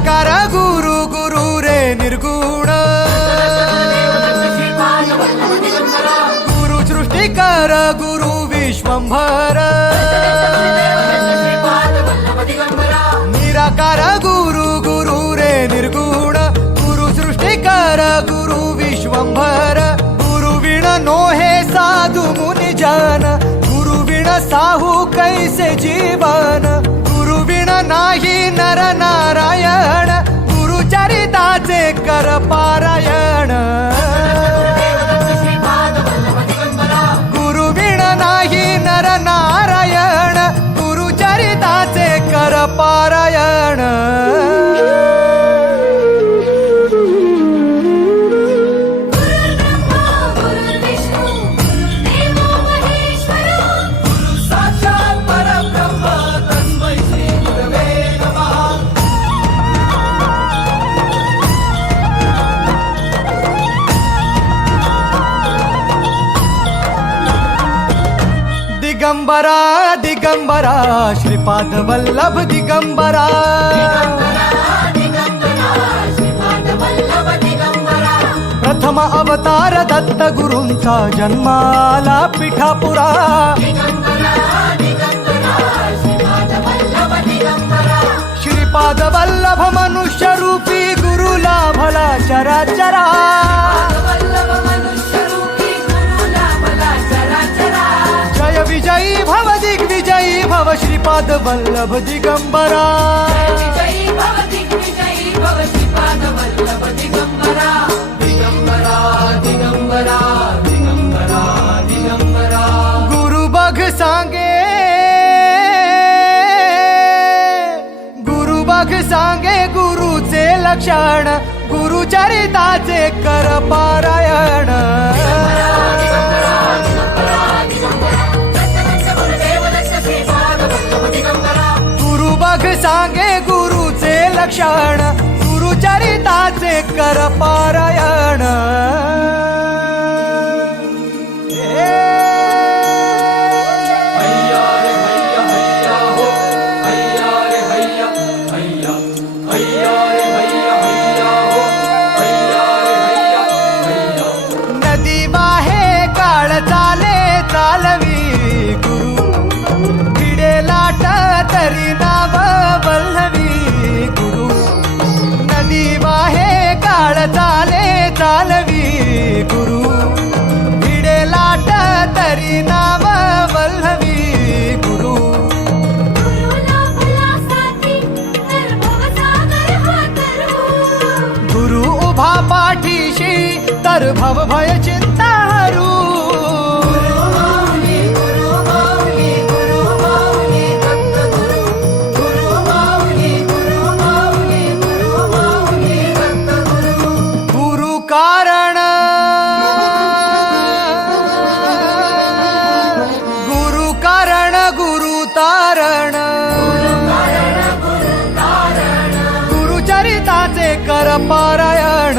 निराकार गुरु गुरु रे निर्गुण गुरु सृष्टिकर गुरु विश्वंभर निराकार गुरु गुरु रे निर्गुण गुरु सृष्टिकर गुरु विश्वंभर गुरु विण नोहे साधु मुनि जन गुरु विण साहू कैसे जीवन गुरु विण नाही नर नारायण गुरु चरिताचे कर पारायण गुरु विण नाही नर नारायण गुरु चरिताचे कर पारायण दिगंबरा दिगंबरा श्रीपाद वल्लभ दिगंबरा प्रथम अवतार दत्त गुरूंचा जन्माला पिठापुरा श्रीपाद वल्लभ मनुष्य रूपी गुरु लाभला चराचरा जय विजयी भव दिग्विजयी भव श्रीपाद वल्लभ दिगंबरा दिगंबरा दिगंबरा दिगंबरा गुरु बघ सांगे गुरुचे लक्षण गुरु चरिताचे कर पारायण गुरु बघ सांगे गुरुचे लक्षण गुरु चरिताचे कर पारायण नदी वाहे काळ चाले चालवी गुरु भिडे लाट तरी नाव वल्लवी गुरु नदी वाहे काळ चाले चालवी गुरु भिडे लाट तरी नाव वल्लवी गुरु गुरु उभा पाठीशी तर भव भय चिंता हरू गुरु कारण गुरु तारण गुरु चरिताचे कर पारायण